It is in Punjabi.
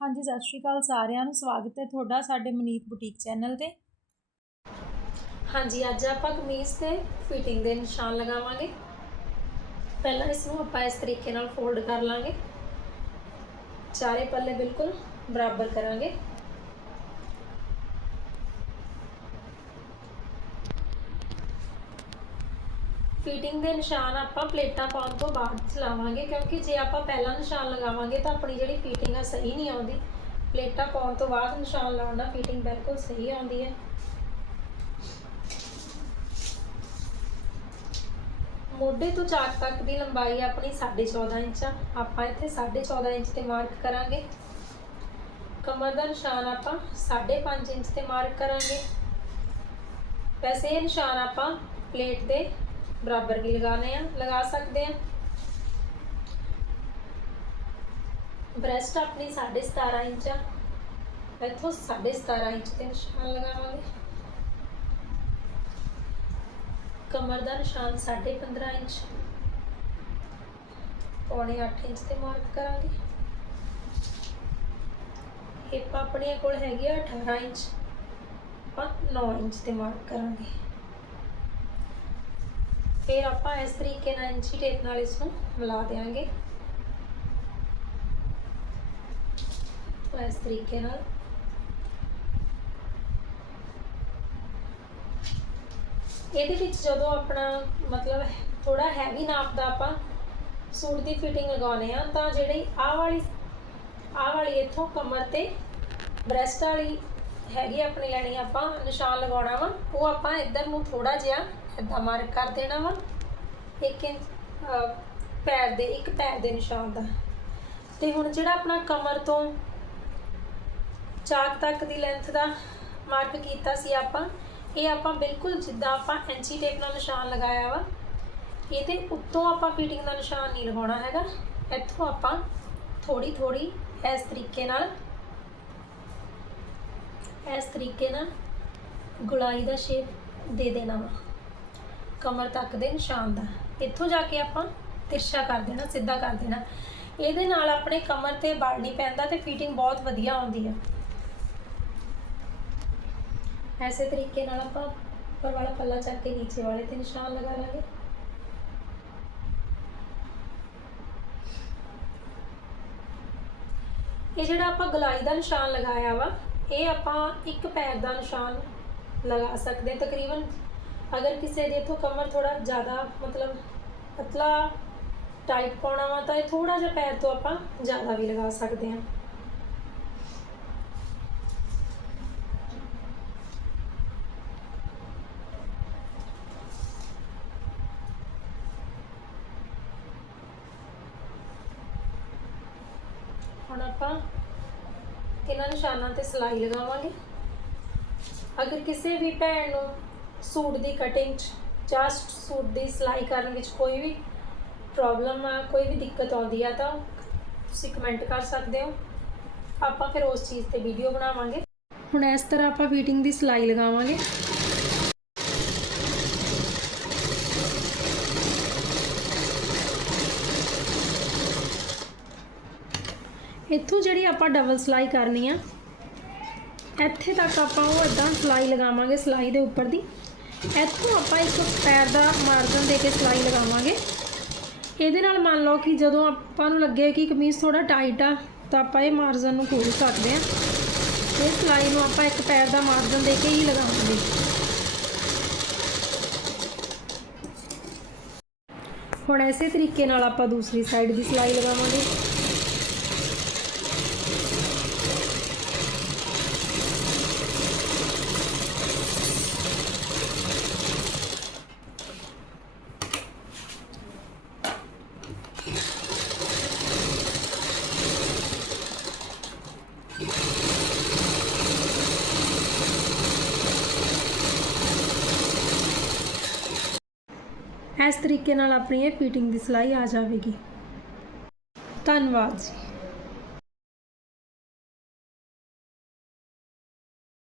ਹਾਂਜੀ, ਸਤਿ ਸ਼੍ਰੀ ਅਕਾਲ ਸਾਰਿਆਂ ਨੂੰ, ਸਵਾਗਤ ਹੈ ਤੁਹਾਡਾ ਸਾਡੇ ਮਨੀਤ ਬੁਟੀਕ ਚੈਨਲ ਤੇ। ਹਾਂਜੀ, ਅੱਜ ਆਪਾਂ ਕਮੀਜ਼ ਤੇ ਫਿਟਿੰਗ ਦੇ ਨਿਸ਼ਾਨ ਲਗਾਵਾਂਗੇ। ਪਹਿਲਾਂ ਇਸ ਨੂੰ ਆਪਾਂ ਇਸ ਤਰੀਕੇ ਨਾਲ ਫੋਲਡ ਕਰ ਲਾਂਗੇ। ਚਾਰੇ ਪੱਲੇ ਬਿਲਕੁਲ ਬਰਾਬਰ ਕਰਾਂਗੇ। ਫਿਟਿੰਗ ਦੇ ਨਿਸ਼ਾਨ ਆਪਾਂ ਪਲੇਟਾਂ ਪਾਉਣ ਤੋਂ ਬਾਅਦ ਲਾਵਾਂਗੇ, ਕਿਉਂਕਿ ਜੇ ਆਪਾਂ ਪਹਿਲਾਂ ਨਿਸ਼ਾਨ ਲਗਾਵਾਂਗੇ ਤਾਂ ਆਪਣੀ ਜਿਹੜੀ ਫਿਟਿੰਗ ਆ ਸਹੀ ਨਹੀਂ ਆਉਂਦੀ। ਪਲੇਟਾਂ ਪਾਉਣ ਤੋਂ ਬਾਅਦ ਨਿਸ਼ਾਨ ਲਾਉਣ ਨਾਲ ਫਿਟਿੰਗ ਬਿਲਕੁਲ ਸਹੀ ਆਉਂਦੀ ਹੈ। ਮੋਢੇ ਤੋਂ ਚਾਕ ਤੱਕ ਦੀ ਲੰਬਾਈ ਆਪਣੀ 14.5 ਇੰਚ ਆ। ਆਪਾਂ ਇੱਥੇ 14.5 ਇੰਚ ਤੇ ਮਾਰਕ ਕਰਾਂਗੇ। ਕਮਰ ਦਾ ਨਿਸ਼ਾਨ ਆਪਾਂ 5.5 ਇੰਚ ਤੇ ਮਾਰਕ ਕਰਾਂਗੇ। ਵੈਸੇ ਇਹ ਨਿਸ਼ਾਨ ਆਪਾਂ ਪਲੇਟ ਦੇ ਬਰਾਬਰ ਵੀ ਲਗਾਣੇ ਆ, ਲਗਾ ਸਕਦੇ ਆ। ਬ੍ਰੈਸਟ ਆਪਣੀ 17.5 ਇੰਚ ਆ। ਇੱਥੋਂ 17.5 ਇੰਚ ਤੇ ਨਿਸ਼ਾਨ ਲਗਾਵਾਂਗੇ। ਕਮਰ ਦਾ ਨਿਸ਼ਾਨ 15.5 ਇੰਚ। ਪੌਣੇ 8 ਇੰਚ ਤੇ ਮਾਰਕ ਕਰਾਂਗੇ। ਹਿੱਪ ਆਪਣੇ ਕੋਲ ਹੈਗੀ ਆ 18 ਇੰਚ। ਆਪਾਂ 9 ਇੰਚ ਤੇ ਮਾਰਕ ਕਰਾਂਗੇ। ਫਿਰ ਆਪਾਂ ਇਸ ਤਰੀਕੇ ਨਾਲ ਇੰਚੀ ਟੇਪ ਨਾਲ ਇਸ ਨੂੰ ਮਿਲਾ ਦੇਵਾਂਗੇ ਇਸ ਤਰੀਕੇ ਨਾਲ। ਇਹਦੇ ਵਿੱਚ ਜਦੋਂ ਆਪਣਾ ਮਤਲਬ ਥੋੜਾ ਹੈਵੀ ਨਾਪ ਦਾ ਆਪਾਂ ਸੂਟ ਦੀ ਫਿਟਿੰਗ ਲਗਾਉਨੇ ਆ ਤਾਂ ਜਿਹੜੀ ਆਹ ਵਾਲੀ ਆਹ ਵਾਲੀ ਇੱਥੋਂ ਕਮਰ ਤੇ ਬ੍ਰੈਸਟ ਵਾਲੀ ਹੈਗੀ ਆਪਣੀ ਲੈਣੀ ਆਪਾਂ ਨਿਸ਼ਾਨ ਲਗਾਉਣਾ ਵਾ, ਉਹ ਆਪਾਂ ਇੱਧਰ ਨੂੰ ਥੋੜਾ ਜਿਹਾ ਏਦਾਂ ਮਾਰਕ ਕਰ ਦੇਣਾ ਵਾ। ਇੱਕ ਇੰਚ ਪੈਰ ਦੇ, ਇੱਕ ਪੈਰ ਦੇ ਨਿਸ਼ਾਨ ਦਾ। ਤੇ ਹੁਣ ਜਿਹੜਾ ਆਪਣਾ ਕਮਰ ਤੋਂ ਚਾਕ ਤੱਕ ਦੀ ਲੈਂਥ ਦਾ ਮਾਰਕ ਕੀਤਾ ਸੀ ਆਪਾਂ, ਇਹ ਆਪਾਂ ਬਿਲਕੁਲ ਜਿੱਦਾਂ ਆਪਾਂ ਐਂਚੀ ਟੇਪ ਨਾਲ ਨਿਸ਼ਾਨ ਲਗਾਇਆ ਵਾ, ਇਹਦੇ ਉੱਤੋਂ ਆਪਾਂ ਫਿਟਿੰਗ ਦਾ ਨਿਸ਼ਾਨ ਨਹੀਂ ਲਗਾਉਣਾ ਹੈਗਾ। ਇੱਥੋਂ ਆਪਾਂ ਥੋੜੀ ਥੋੜੀ ਇਸ ਤਰੀਕੇ ਨਾਲ, ਇਸ ਤਰੀਕੇ ਨਾਲ ਗੁਲਾਈ ਦਾ ਸ਼ੇਪ ਦੇ ਦੇਣਾ ਵਾ। ਕਮਰ ਤੱਕ ਦੇ ਨਿਸ਼ਾਨ ਦਾ। ਇੱਥੋਂ ਜਾ ਕੇ ਆਪਾਂ ਤਿਰਛਾ ਕਰ ਦੇਣਾ, ਸਿੱਧਾ ਕਰ ਦੇਣਾ। ਇਹਦੇ ਨਾਲ ਆਪਣੇ ਕਮਰ ਤੇ ਬਲ ਨਹੀਂ ਪੈਂਦਾ ਤੇ ਫਿਟਿੰਗ ਬਹੁਤ ਵਧੀਆ ਆਉਂਦੀ ਆ। ਐਸੇ ਤਰੀਕੇ ਨਾਲ ਆਪਾਂ ਉੱਪਰ ਵਾਲਾ ਪੱਲਾ ਚੱਕ ਕੇ ਨੀਚੇ ਵਾਲੇ ਤੇ ਨਿਸ਼ਾਨ ਲਗਾ ਲਾਂਗੇ। ਇਹ ਜਿਹੜਾ ਆਪਾਂ ਗਲਾਈ ਦਾ ਨਿਸ਼ਾਨ ਲਗਾਇਆ ਵਾ, ਇਹ ਆਪਾਂ ਇੱਕ ਪੈਰ ਦਾ ਨਿਸ਼ਾਨ ਲਗਾ ਸਕਦੇ ਤਕਰੀਬਨ ਅਗਰ ਕਿਸੇ ਦੇ ਇਥੋਂ ਕਮਰ ਥੋੜਾ ਜ਼ਿਆਦਾ ਮਤਲਬ ਪਤਲਾ ਟਾਈਟ ਪਾਉਣਾ ਵਾ, ਤਾਂ ਇਹ ਥੋੜਾ ਜਿਹਾ ਪੈਰ ਤੋਂ ਆਪਾਂ ਜ਼ਿਆਦਾ ਵੀ ਲਗਾ ਸਕਦੇ ਹਾਂ। ਹੁਣ ਆਪਾਂ ਇਹਨਾਂ ਨਿਸ਼ਾਨਾਂ ਤੇ ਸਿਲਾਈ ਲਗਾਵਾਂਗੇ। ਅਗਰ ਕਿਸੇ ਵੀ ਭੈਣ ਨੂੰ ਸੂਟ ਦੀ ਕਟਿੰਗ 'ਚ ਜਾਂ ਸੂਟ ਦੀ ਸਿਲਾਈ ਕਰਨ ਵਿੱਚ ਕੋਈ ਵੀ ਪ੍ਰੋਬਲਮ ਆ, ਕੋਈ ਵੀ ਦਿੱਕਤ ਆਉਂਦੀ ਆ ਤਾਂ ਤੁਸੀਂ ਕਮੈਂਟ ਕਰ ਸਕਦੇ ਹੋ। ਆਪਾਂ ਫਿਰ ਉਸ ਚੀਜ਼ ਤੇ ਵੀਡੀਓ ਬਣਾਵਾਂਗੇ। ਹੁਣ ਇਸ ਤਰ੍ਹਾਂ ਆਪਾਂ ਫਿਟਿੰਗ ਦੀ ਸਿਲਾਈ ਲਗਾਵਾਂਗੇ। ਇੱਥੋਂ ਜਿਹੜੀ ਆਪਾਂ ਡਬਲ ਸਿਲਾਈ ਕਰਨੀ ਆ, ਇੱਥੇ ਤੱਕ ਆਪਾਂ ਉਹ ਇਦਾਂ ਸਿਲਾਈ ਲਗਾਵਾਂਗੇ ਸਿਲਾਈ ਦੇ ਉੱਪਰ ਦੀ। ਇੱਥੋਂ ਆਪਾਂ ਇੱਕ ਪੈਰ ਦਾ ਮਾਰਜਨ ਦੇ ਕੇ ਸਿਲਾਈ ਲਗਾਵਾਂਗੇ। ਇਹਦੇ ਨਾਲ ਮੰਨ ਲਓ ਕਿ ਜਦੋਂ ਆਪਾਂ ਨੂੰ ਲੱਗੇ ਕਿ ਕਮੀਜ਼ ਥੋੜਾ ਟਾਈਟ ਆ, ਤਾਂ ਆਪਾਂ ਇਹ ਮਾਰਜਨ ਨੂੰ ਖੋਲ ਸਕਦੇ ਹਾਂ। ਇਹ ਸਿਲਾਈ ਨੂੰ ਆਪਾਂ ਇੱਕ ਪੈਰ ਦਾ ਮਾਰਜਨ ਦੇ ਕੇ ਹੀ ਲਗਾਵਾਂਗੇ। ਹੁਣ ਐਸੇ ਤਰੀਕੇ ਨਾਲ ਆਪਾਂ ਦੂਸਰੀ ਸਾਈਡ ਦੀ ਸਿਲਾਈ ਲਗਾਵਾਂਗੇ। ਇਸ ਤਰੀਕੇ ਨਾਲ ਆਪਣੀ ਇਹ ਫਿਟਿੰਗ ਦੀ ਸਿਲਾਈ ਆ ਜਾਵੇਗੀ। ਧੰਨਵਾਦ ਜੀ।